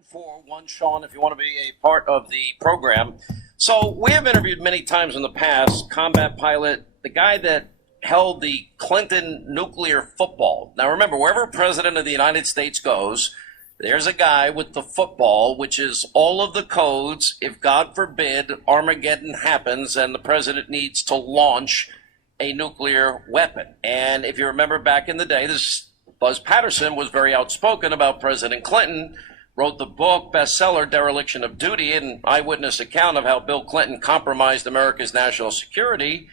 941 Sean, if you want to be a part of the program. So we have interviewed many times in the past combat pilot, the guy that held the Clinton nuclear football. Now remember, wherever president of the United States goes, there's a guy with the football, which is all of the codes if, God forbid, Armageddon happens and the president needs to launch a nuclear weapon. And if you remember back in the day, this Buzz Patterson was very outspoken about President Clinton, wrote the book, bestseller, Dereliction of Duty, an eyewitness account of how Bill Clinton compromised America's national security.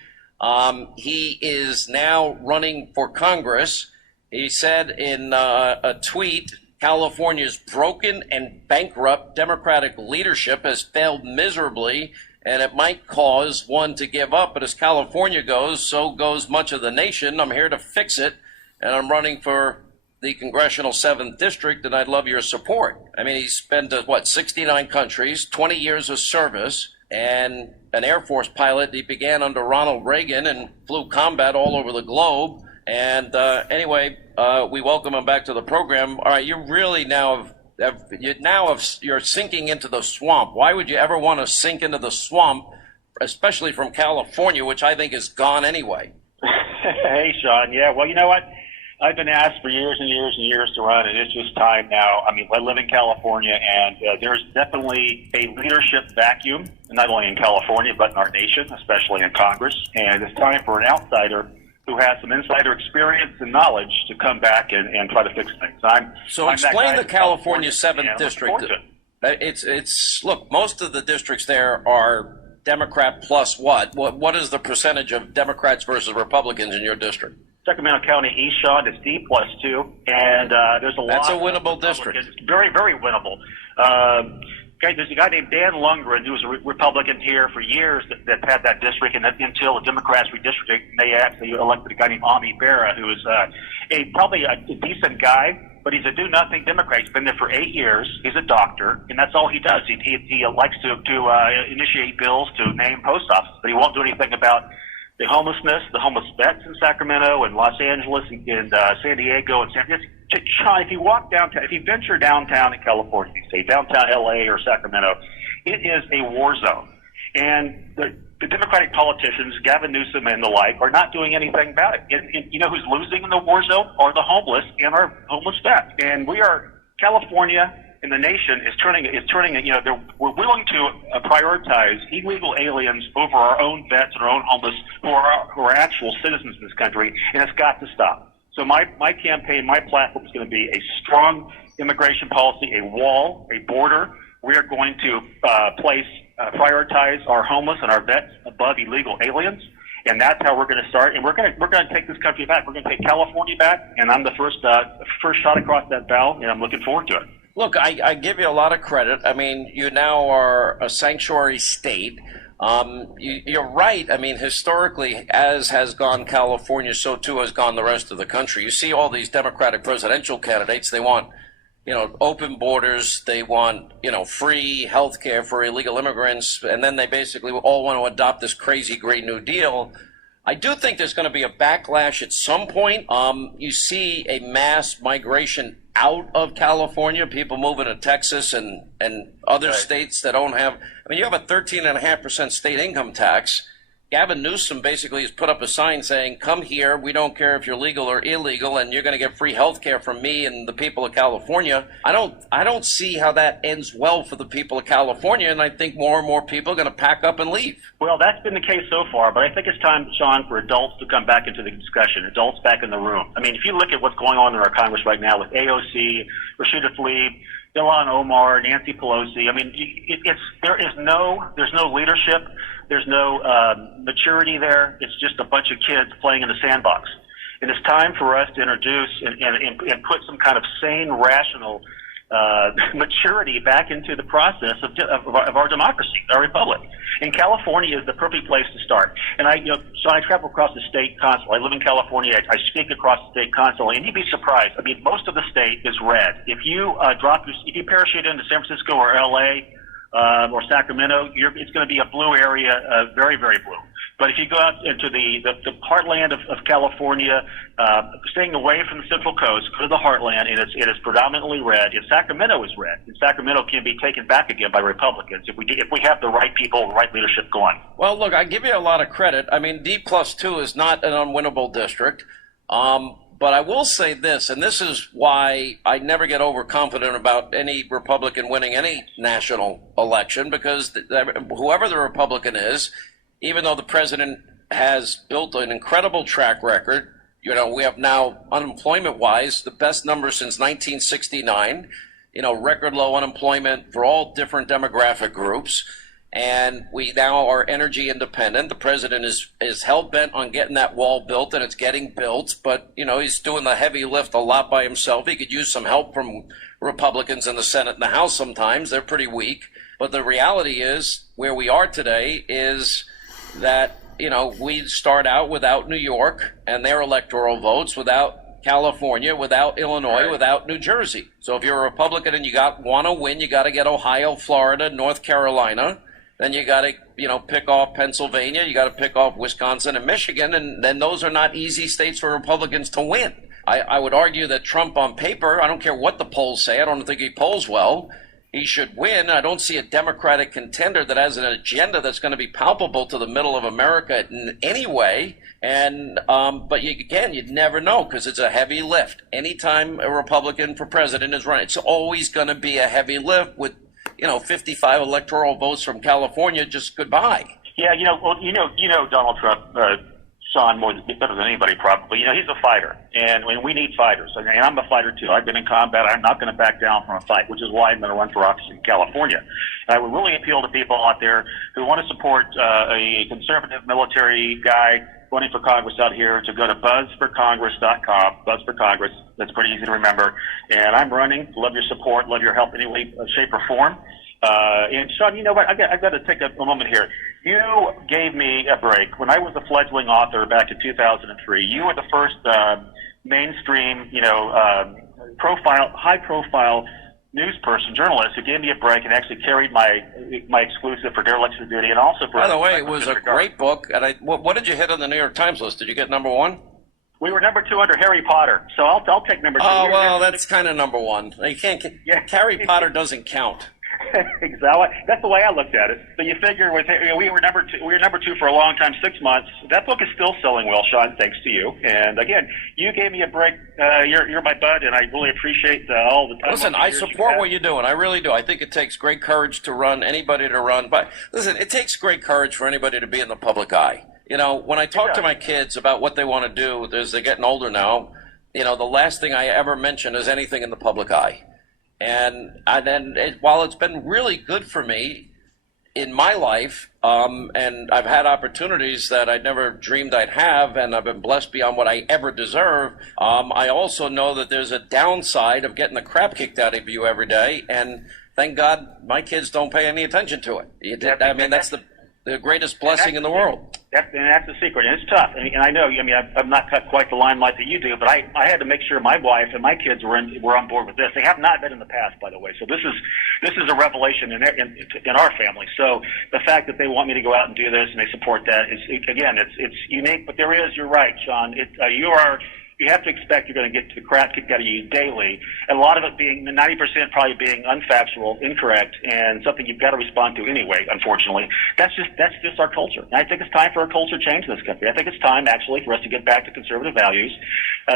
He is now running for Congress. He said in a tweet, California's broken and bankrupt Democratic leadership has failed miserably, and it might cause one to give up. But as California goes, so goes much of the nation. I'm here to fix it, and I'm running for the congressional 7th district, and I'd love your support. I mean, he's been to, 69 countries, 20 years of service, and an Air Force pilot. He began under Ronald Reagan and flew combat all over the globe. And anyway, we welcome him back to the program. All right, you really you're sinking into the swamp. Why would you ever want to sink into the swamp, especially from California, which I think is gone anyway? Hey, Sean. Yeah, well, you know what? I've been asked for years and years and years to run, and it's just time now. I mean, I live in California, and there's definitely a leadership vacuum, not only in California, but in our nation, especially in Congress. And it's time for an outsider who has some insider experience and knowledge to come back and try to fix things. So explain the California 7th District. Look, most of the districts there are Democrat plus what? What is the percentage of Democrats versus Republicans in your district? Sacramento County East, Sean, is D+2, and there's a lot. That's a winnable district. It's very, very winnable. There's a guy named Dan Lundgren who was a Republican here for years that had that district, and until the Democrats redistricted, they actually elected a guy named Ami Bera, who is probably a decent guy, but he's a do-nothing Democrat. He's been there for 8 years. He's a doctor, and that's all he does. He likes to initiate bills to name post offices, but he won't do anything about the homelessness, the homeless vets in Sacramento and Los Angeles and San Diego and San Francisco. Sean, if you walk downtown, if you venture downtown in California, say downtown LA or Sacramento, it is a war zone. And the Democratic politicians, Gavin Newsom and the like, are not doing anything about it. And you know who's losing in the war zone? Are the homeless and our homeless vets. And California and the nation is turning, we're willing to prioritize illegal aliens over our own vets and our own homeless who are actual citizens in this country, and it's got to stop. So my campaign, my platform is going to be a strong immigration policy, a wall, a border. We are going to prioritize our homeless and our vets above illegal aliens, and that's how we're going to start. And we're going to take this country back. We're going to take California back, and I'm the first shot across that bow, and I'm looking forward to it. Look, I give you a lot of credit. I mean, you now are a sanctuary state. You're right. I mean, historically, as has gone California, so too has gone the rest of the country. You see all these Democratic presidential candidates, they want, open borders. They want, free health care for illegal immigrants. And then they basically all want to adopt this crazy Green New Deal. I do think there's going to be a backlash at some point. You see a mass migration out of California, people moving to Texas and other states that don't have. I mean, you have a 13.5% state income tax. Gavin Newsom basically has put up a sign saying, come here, we don't care if you're legal or illegal, and you're going to get free health care from me and the people of California. I don't see how that ends well for the people of California, and I think more and more people are going to pack up and leave. Well, that's been the case so far, but I think it's time, Sean, for adults to come back into the discussion, adults back in the room. I mean, if you look at what's going on in our Congress right now with AOC, Rashida Tlaib, Ilhan Omar, Nancy Pelosi, I mean, there's no leadership. There's no maturity there. It's just a bunch of kids playing in the sandbox. And it's time for us to introduce and put some kind of sane, rational maturity back into the process of our democracy, our republic. And California is the perfect place to start. And so I travel across the state constantly. I live in California. I speak across the state constantly, and you'd be surprised. I mean, most of the state is red. If you if you parachute into San Francisco or LA, or Sacramento, it's going to be a blue area, very, very blue. But if you go out into the heartland of California, staying away from the Central Coast, go to the heartland, and it is predominantly red. And Sacramento is red. And Sacramento can be taken back again by Republicans if we have the right people, right leadership going. Well, look, I give you a lot of credit. I mean, D+2 is not an unwinnable district. But I will say this, and this is why I never get overconfident about any Republican winning any national election, because whoever the Republican is, even though the president has built an incredible track record, we have now, unemployment-wise, the best number since 1969, record low unemployment for all different demographic groups. And we now are energy independent. The president is hell-bent on getting that wall built, and it's getting built. But, he's doing the heavy lift a lot by himself. He could use some help from Republicans in the Senate and the House sometimes. They're pretty weak. But the reality is, where we are today is that, we start out without New York and their electoral votes, without California, without Illinois, without New Jersey. So if you're a Republican and you want to win, you got to get Ohio, Florida, North Carolina. Then you got to, pick off Pennsylvania. You got to pick off Wisconsin and Michigan. And then those are not easy states for Republicans to win. I would argue that Trump on paper, I don't care what the polls say, I don't think he polls well, he should win. I don't see a Democratic contender that has an agenda that's going to be palpable to the middle of America in any way. And but you'd never know, because it's a heavy lift. Anytime a Republican for president is running, it's always going to be a heavy lift with 55 electoral votes from California, just goodbye. Yeah, Donald Trump, Sean, better than anybody probably. He's a fighter, and we need fighters. And I'm a fighter too. I've been in combat. I'm not going to back down from a fight, which is why I'm going to run for office in California. And I would really appeal to people out there who want to support a conservative military guy running for Congress out here to go to buzzforcongress.com, Buzz for Congress. That's pretty easy to remember. And I'm running. Love your support. Love your help in any way, shape, or form. And Sean, you know what? I've got to take a moment here. You gave me a break. When I was a fledgling author back in 2003, you were the first mainstream, high-profile news person, journalist, who gave me a break and actually carried my exclusive for dereliction of duty, and also for. By the way, it was a great book. And what did you hit on the New York Times list? Did you get number one? We were number 2 under Harry Potter, so I'll take number 2. Oh well, that's kind of number 1. You can't. Yeah. Harry Potter doesn't count. Exactly. That's the way I looked at it. So you figure we were number 2. We were number 2 for a long time, 6 months. That book is still selling well, Sean, thanks to you. And again, you gave me a break. You're my bud, and I really appreciate all the time. Listen, I support what you're doing. I really do. I think it takes great courage to run. Anybody to run, but listen, it takes great courage for anybody to be in the public eye. When I talk to my kids about what they want to do, as they're getting older now, the last thing I ever mention is anything in the public eye. And while it's been really good for me in my life, and I've had opportunities that I never dreamed I'd have, and I've been blessed beyond what I ever deserve, I also know that there's a downside of getting the crap kicked out of you every day, and thank God my kids don't pay any attention to it. That's the greatest blessing in the world. That's the secret, and it's tough. And I know, I've not cut quite the limelight that you do, but I had to make sure my wife and my kids were on board with this. They have not been in the past, by the way. So this is a revelation in our family. So the fact that they want me to go out and do this and they support that is, again, it's unique. But you're right, Sean. You have to expect you're going to get the crap kicked out of you daily. And a lot of it being, 90% probably being unfactual, incorrect, and something you've got to respond to anyway, unfortunately. That's just our culture. And I think it's time for a culture change in this country. I think it's time, actually, for us to get back to conservative values,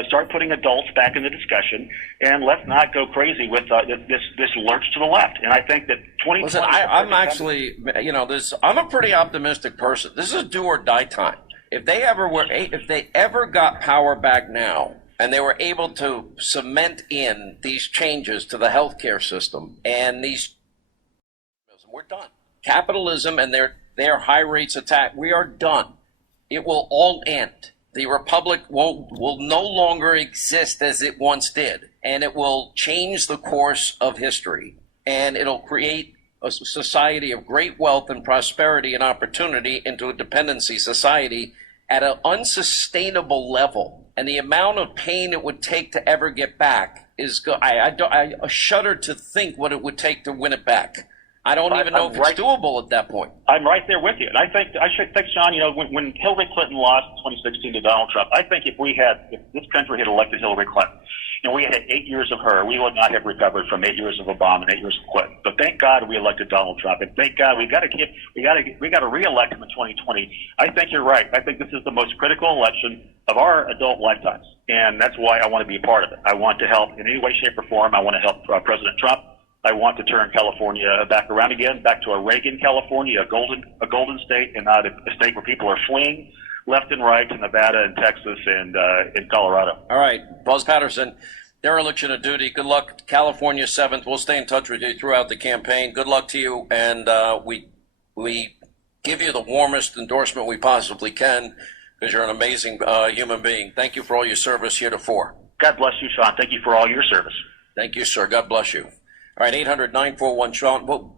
start putting adults back in the discussion, and let's not go crazy with this lurch to the left. And I think that 2020... Listen, I'm actually, I'm a pretty optimistic person. This is do or die time. If they ever got power back now, and they were able to cement in these changes to the healthcare system, and we're done. Capitalism and their high rates of tax, we are done. It will all end. The republic will no longer exist as it once did, and it will change the course of history, and it'll create a society of great wealth and prosperity and opportunity into a dependency society at an unsustainable level. And the amount of pain it would take to ever get back is I shudder to think what it would take to win it back. I don't even know if it's doable at that point. I'm right there with you. And I think, Sean, when Hillary Clinton lost in 2016 to Donald Trump, I think if this country had elected Hillary Clinton, we had 8 years of her, we would not have recovered from 8 years of Obama and 8 years of Clinton. But thank God we elected Donald Trump, and thank God we got to reelect him in 2020. I think you're right. I think this is the most critical election of our adult lifetimes, and that's why I want to be a part of it. I want to help in any way, shape, or form. I want to help President Trump. I want to turn California back around again, back to a Reagan California, a golden state, and not a state where people are fleeing left and right to Nevada and Texas and in Colorado. All right, Buzz Patterson, dereliction of duty. Good luck, California 7th. We'll stay in touch with you throughout the campaign. Good luck to you, and we give you the warmest endorsement we possibly can because you're an amazing human being. Thank you for all your service heretofore. God bless you, Sean. Thank you for all your service. Thank you, sir. God bless you. All right, 800-941-SEAN. Well,